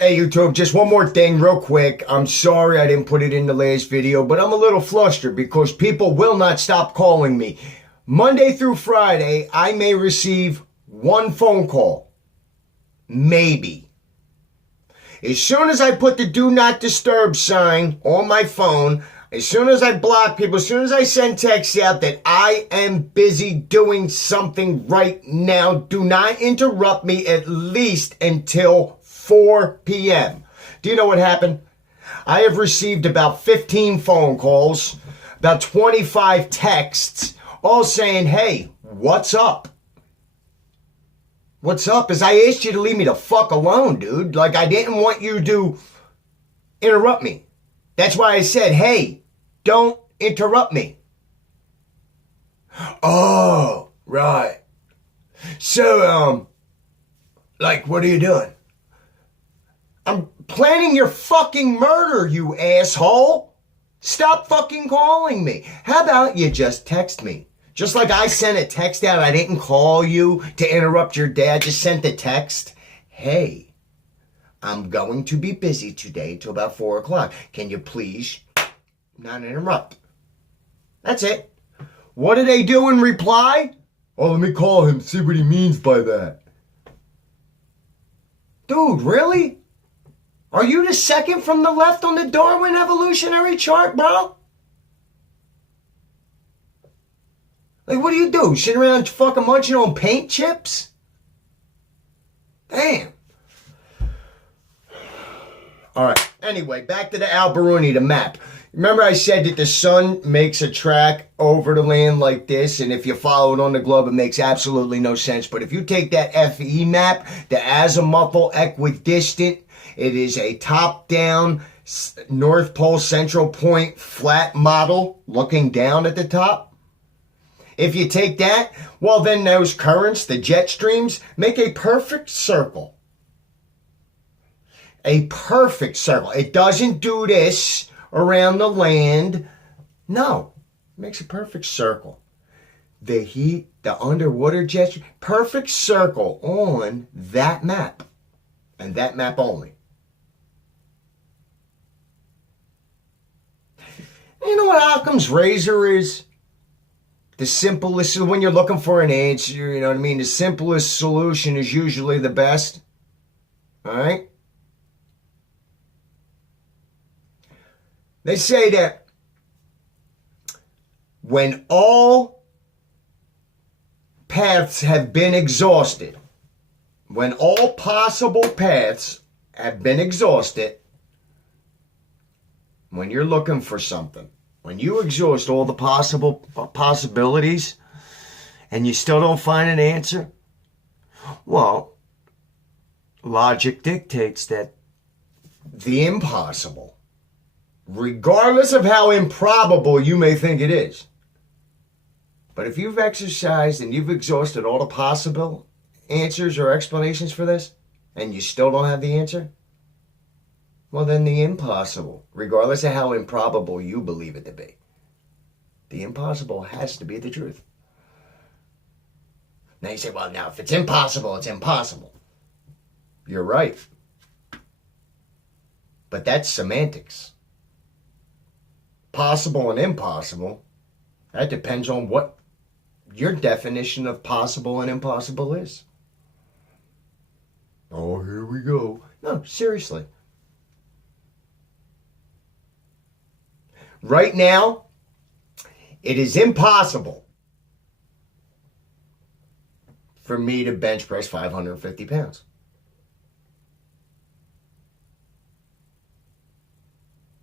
Hey YouTube, just one more thing real quick. I'm sorry I didn't put it in the last video, but I'm a little flustered because people will not stop calling me. Monday through Friday, I may receive one phone call. Maybe. As soon as I put the do not disturb sign on my phone, as soon as I block people, as soon as I send texts out that I am busy doing something right now, do not interrupt me at least until 4 p.m. Do you know what happened? I have received about 15 phone calls, about 25 texts, all saying, hey, what's up? What's up? Is I asked you to leave me the fuck alone, dude. Like, I didn't want you to interrupt me. That's why I said, hey, don't interrupt me. Oh, right. So, like, what are you doing? I'm planning your fucking murder, you asshole. Stop fucking calling me. How about you just text me? Just like I sent a text out, I didn't call you to interrupt your dad, just sent a text. Hey, I'm going to be busy today till about 4 o'clock. Can you please not interrupt? That's it. What do they do in reply? Oh, let me call him, see what he means by that. Dude, really? Are you the second from the left on the Darwin evolutionary chart, bro? Like, what do? Sit around fucking munching on paint chips? Damn. All right. Anyway, back to the Alberuni, the map. Remember I said that the sun makes a track over the land like this, and if you follow it on the globe, it makes absolutely no sense. But if you take that FE map, the azimuthal equidistant, it is a top-down North Pole Central Point flat model looking down at the top. If you take that, well, then those currents, the jet streams, make a perfect circle. A perfect circle. It doesn't do this around the land. No, it makes a perfect circle. The heat, the underwater jet stream, perfect circle on that map. And that map only. You know what Occam's razor is? The simplest, when you're looking for an answer, you know what I mean? The simplest solution is usually the best. All right? They say that when all paths have been exhausted, when all possible paths have been exhausted, when you're looking for something, when you exhaust all the possible possibilities and you still don't find an answer, well, logic dictates that the impossible, regardless of how improbable you may think it is, but if you've exercised and you've exhausted all the possible answers or explanations for this and you still don't have the answer, well, then the impossible, regardless of how improbable you believe it to be, the impossible has to be the truth. Now you say, well, now if it's impossible, it's impossible. You're right. But that's semantics. Possible and impossible, that depends on what your definition of possible and impossible is. Oh, here we go. No, seriously. Right now, it is impossible for me to bench press 550 pounds.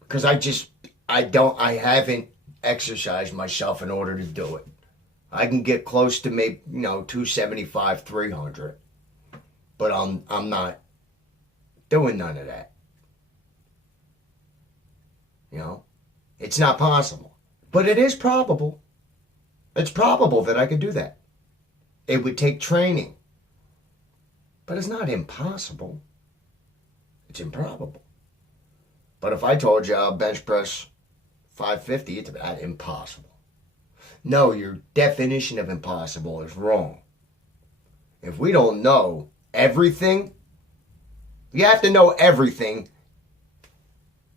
Because I haven't exercised myself in order to do it. I can get close to maybe, 275, 300. But I'm not doing none of that. It's not possible. But it is probable. It's probable that I could do that. It would take training. But it's not impossible. It's improbable. But if I told you I'll bench press 550, it's about impossible. No, your definition of impossible is wrong. If we don't know everything, You have to know everything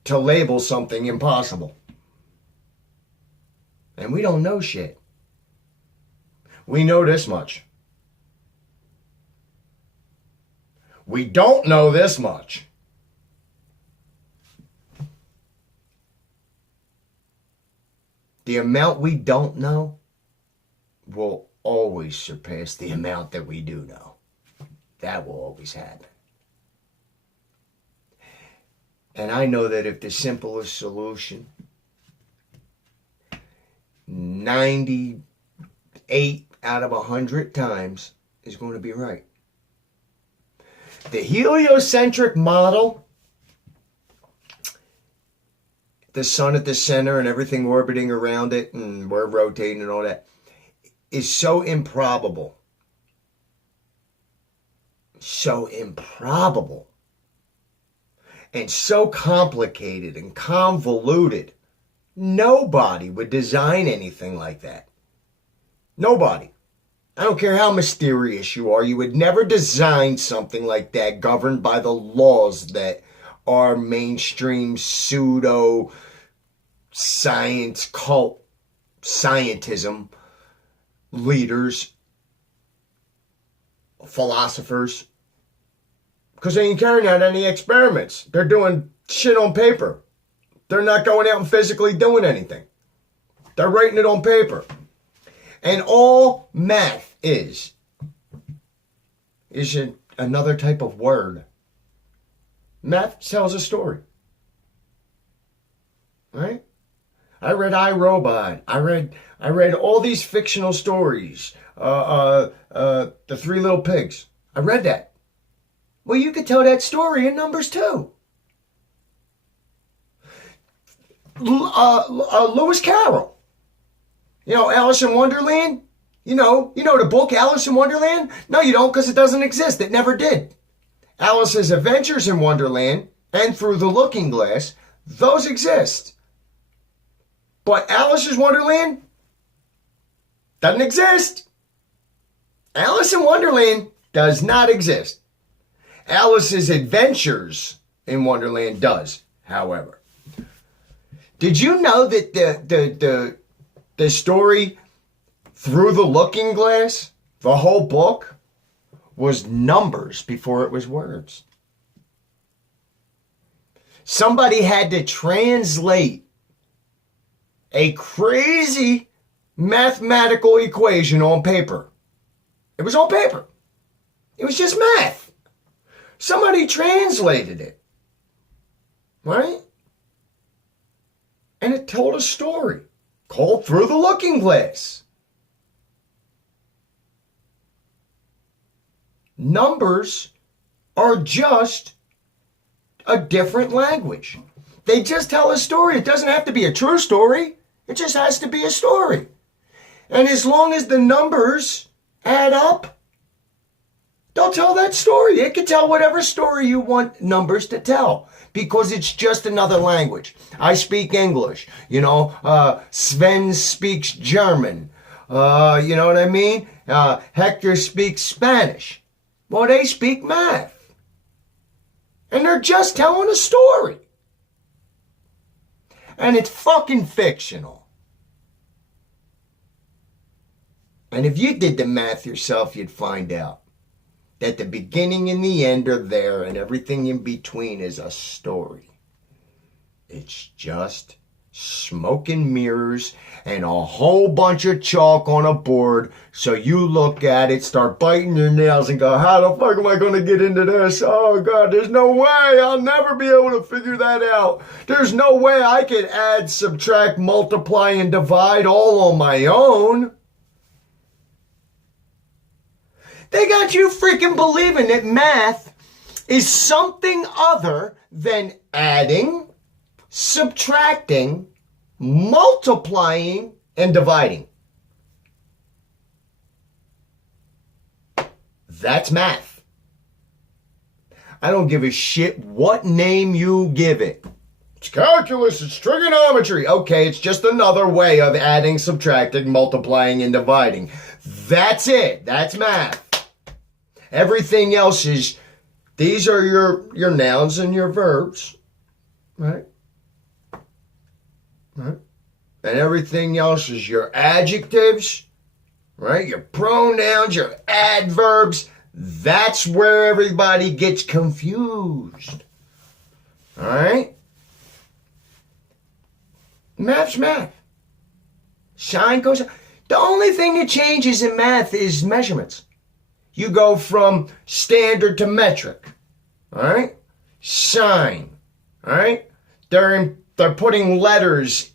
to label something impossible. And we don't know shit. We know this much. We don't know this much. The amount we don't know will always surpass the amount that we do know. That will always happen. And I know that if the simplest solution, 98 out of 100 times, is going to be right. The heliocentric model, the sun at the center and everything orbiting around it and we're rotating and all that, is so improbable. So improbable. And so complicated and convoluted. Nobody would design anything like that. Nobody. I don't care how mysterious you are, you would never design something like that governed by the laws that are mainstream pseudo science cult scientism leaders, philosophers, because they ain't carrying out any experiments. They're doing shit on paper. They're not going out and physically doing anything. They're writing it on paper. And all math is another type of word. Math tells a story. Right? I read iRobot. I read all these fictional stories. The Three Little Pigs. I read that. Well, you could tell that story in numbers too. Lewis Carroll. You know, Alice in Wonderland? You know the book Alice in Wonderland? No, you don't, because it doesn't exist. It never did. Alice's Adventures in Wonderland and Through the Looking Glass, those exist. But Alice's Wonderland doesn't exist. Alice in Wonderland does not exist. Alice's Adventures in Wonderland does, however. Did you know that the story Through the Looking Glass, the whole book, was numbers before it was words? Somebody had to translate a crazy mathematical equation on paper. It was on paper. It was just math. Somebody translated it. Right? And it told a story called Through the Looking Glass. Numbers are just a different language. They just tell a story. It doesn't have to be a true story. It just has to be a story. And as long as the numbers add up, they'll tell that story. It can tell whatever story you want numbers to tell, because it's just another language. I speak English. Sven speaks German. You know what I mean? Hector speaks Spanish. Well, they speak math. And they're just telling a story. And it's fucking fictional. And if you did the math yourself, you'd find out that the beginning and the end are there, and everything in between is a story. It's just smoke and mirrors and a whole bunch of chalk on a board, so you look at it, start biting your nails and go, how the fuck am I going to get into this? Oh God, there's no way. I'll never be able to figure that out. There's no way I could add, subtract, multiply, and divide all on my own. They got you freaking believing that math is something other than adding, subtracting, multiplying, and dividing. That's math. I don't give a shit what name you give it. It's calculus, it's trigonometry. Okay, it's just another way of adding, subtracting, multiplying, and dividing. That's it. That's math. Everything else is These are your nouns and your verbs, right? Right? And everything else is your adjectives, right? Your pronouns, your adverbs. That's where everybody gets confused. All right? Math's math. Sine, cosine. The only thing that changes in math is measurements. You go from standard to metric. All right? Sine. All right? They're putting letters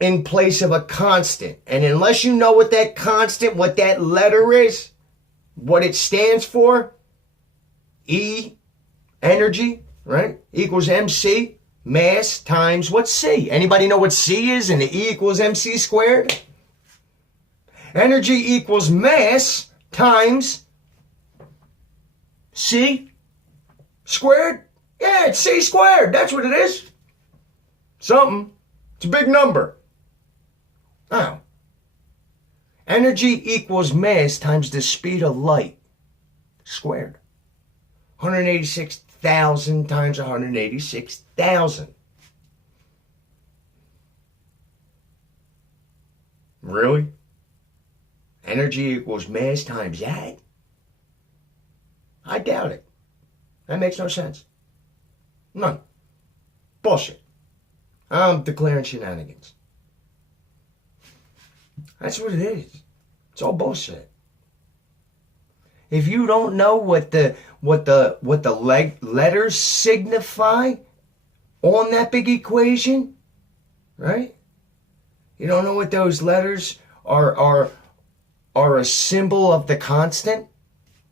in place of a constant. And unless you know what that constant, what that letter is, what it stands for, E, energy, right, equals MC, mass times what's C. Anybody know what C is? And the E equals MC squared? Energy equals mass times C squared? Yeah, it's C squared. That's what it is. Something. It's a big number. Oh. Energy equals mass times the speed of light squared. 186,000 times 186,000. Really? Energy equals mass times that? I doubt it. That makes no sense. None. Bullshit. I'm declaring shenanigans. That's what it is. It's all bullshit. If you don't know what the letters signify on that big equation, right? You don't know what those letters are a symbol of the constant?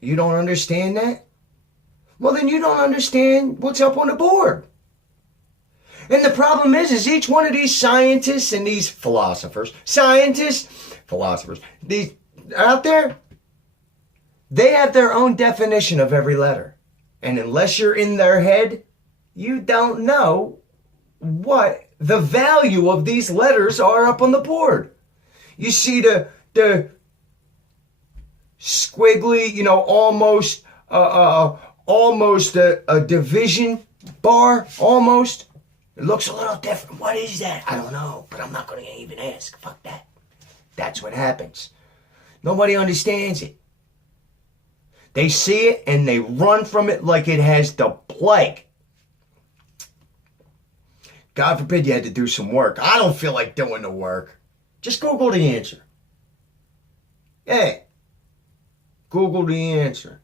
You don't understand that? Well, then you don't understand what's up on the board. And the problem is each one of these scientists and these philosophers, these out there, they have their own definition of every letter. And unless you're in their head, you don't know what the value of these letters are up on the board. You see the squiggly, almost a division bar, almost. It looks a little different. What is that? I don't know, but I'm not going to even ask. Fuck that. That's what happens. Nobody understands it. They see it and they run from it like it has the plague. God forbid you had to do some work. I don't feel like doing the work. Just Google the answer. Yeah. Google the answer.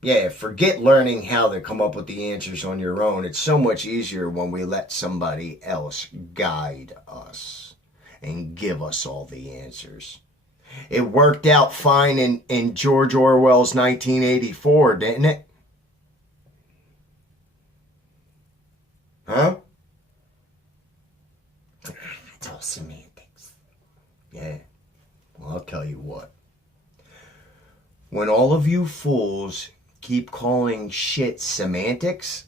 Yeah, forget learning how to come up with the answers on your own. It's so much easier when we let somebody else guide us and give us all the answers. It worked out fine in George Orwell's 1984, didn't it? Huh? It's all semantics. Yeah. Well, I'll tell you what. When all of you fools keep calling shit semantics,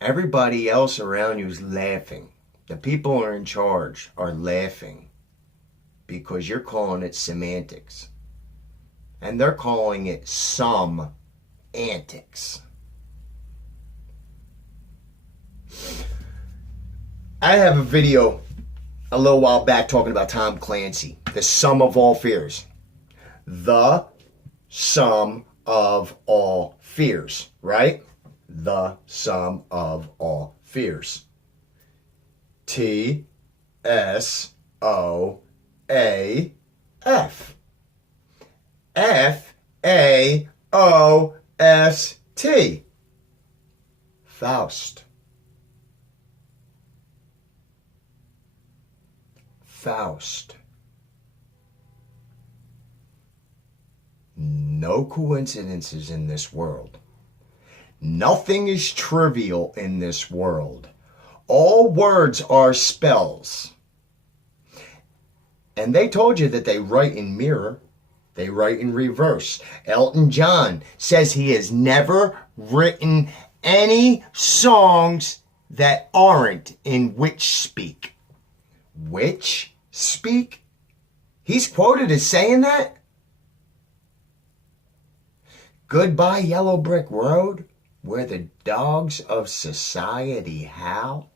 everybody else around you is laughing. The people who are in charge are laughing because you're calling it semantics. And they're calling it some antics. I have a video a little while back talking about Tom Clancy, the sum of all fears. The sum of all fears, right? The sum of all fears. T-S-O-A-F. F-A-O-S-T. Faust. Faust. No coincidences in this world. Nothing is trivial in this world. All words are spells. And they told you that they write in mirror. They write in reverse. Elton John says he has never written any songs that aren't in witch speak. Witch speak? He's quoted as saying that? Goodbye Yellow Brick Road, where the dogs of society howl.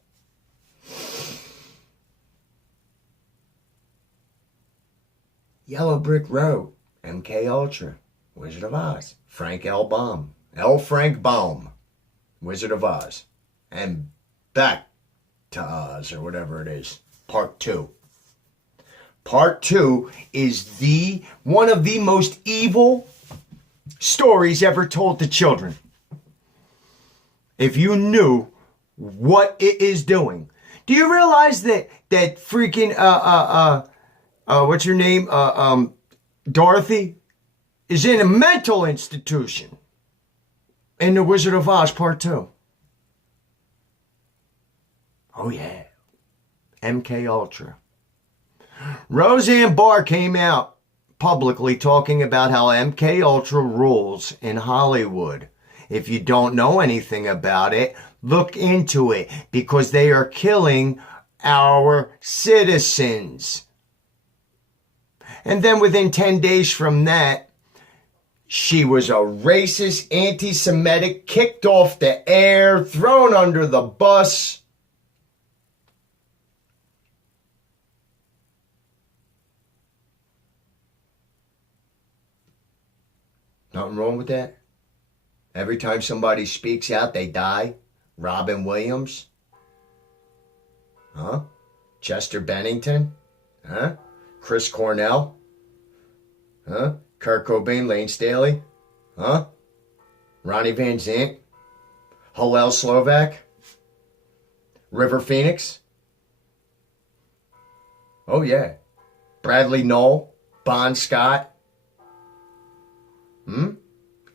Yellow Brick Road, MK Ultra, Wizard of Oz, Frank L. Baum, L. Frank Baum, Wizard of Oz, and Back to Oz, or whatever it is, Part 2. Part 2 is one of the most evil stories ever told to children. If you knew what it is doing. Do you realize that freaking what's her name? Dorothy is in a mental institution in The Wizard of Oz Part 2. Oh yeah. MK Ultra. Roseanne Barr came out publicly talking about how MK Ultra rules in Hollywood. If you don't know anything about it, look into it, because they are killing our citizens. And then within 10 days from that, she was a racist, anti-Semitic, kicked off the air, thrown under the bus. Nothing wrong with that. Every time somebody speaks out, they die. Robin Williams? Huh? Chester Bennington? Huh? Chris Cornell? Huh? Kurt Cobain, Lane Staley? Huh? Ronnie Van Zant? Hillel Slovak? River Phoenix? Oh yeah. Bradley Knoll? Bon Scott?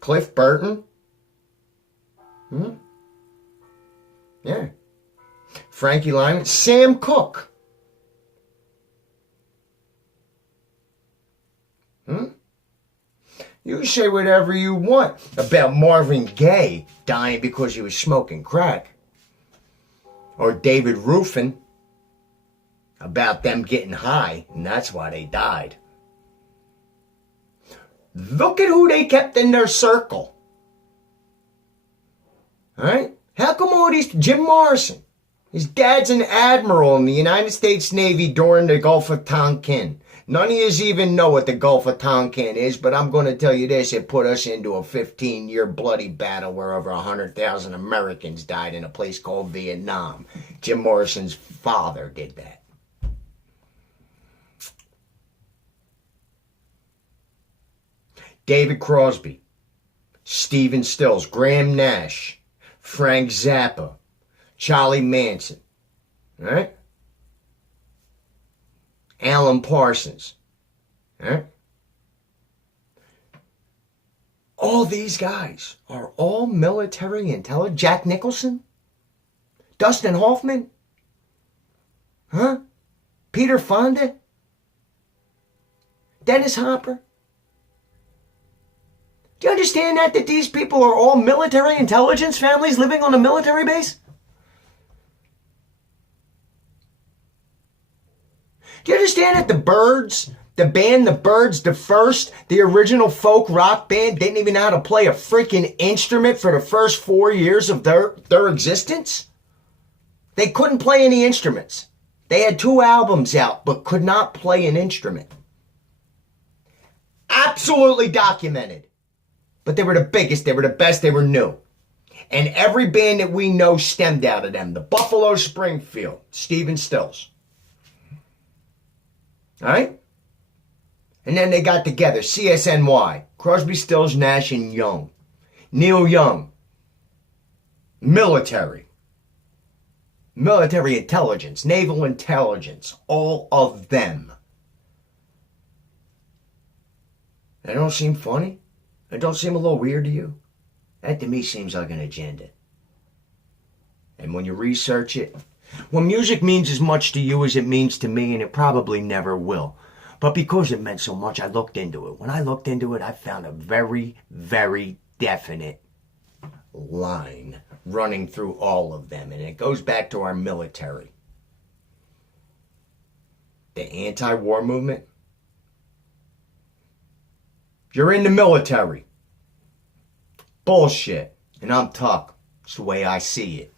Cliff Burton? Yeah. Frankie Lyman? Sam Cooke? You say whatever you want about Marvin Gaye dying because he was smoking crack. Or David Ruffin about them getting high, and that's why they died. Look at who they kept in their circle. Alright? How come all these... Jim Morrison. His dad's an admiral in the United States Navy during the Gulf of Tonkin. None of you even know what the Gulf of Tonkin is, but I'm going to tell you this. It put us into a 15-year bloody battle where over 100,000 Americans died in a place called Vietnam. Jim Morrison's father did that. David Crosby, Stephen Stills, Graham Nash, Frank Zappa, Charlie Manson, right? Alan Parsons, right? All these guys are all military intelligence. Jack Nicholson, Dustin Hoffman, huh? Peter Fonda, Dennis Hopper. Do you understand that these people are all military intelligence families living on a military base? Do you understand that the Byrds, the band The Byrds, the original folk rock band, didn't even know how to play a freaking instrument for the first 4 years of their existence? They couldn't play any instruments. They had 2 albums out, but could not play an instrument. Absolutely documented. But they were the biggest, they were the best, they were new. And every band that we know stemmed out of them. The Buffalo Springfield, Stephen Stills. Alright? And then they got together, CSNY, Crosby, Stills, Nash, and Young. Neil Young. Military. Military intelligence, naval intelligence, all of them. That don't seem funny? It don't seem a little weird to you? That to me seems like an agenda. And when you research it, well, music means as much to you as it means to me, and it probably never will. But because it meant so much, I looked into it. When I looked into it, I found a very, very definite line running through all of them. And it goes back to our military. The anti-war movement. You're in the military. Bullshit. And I'm Tuck. It's the way I see it.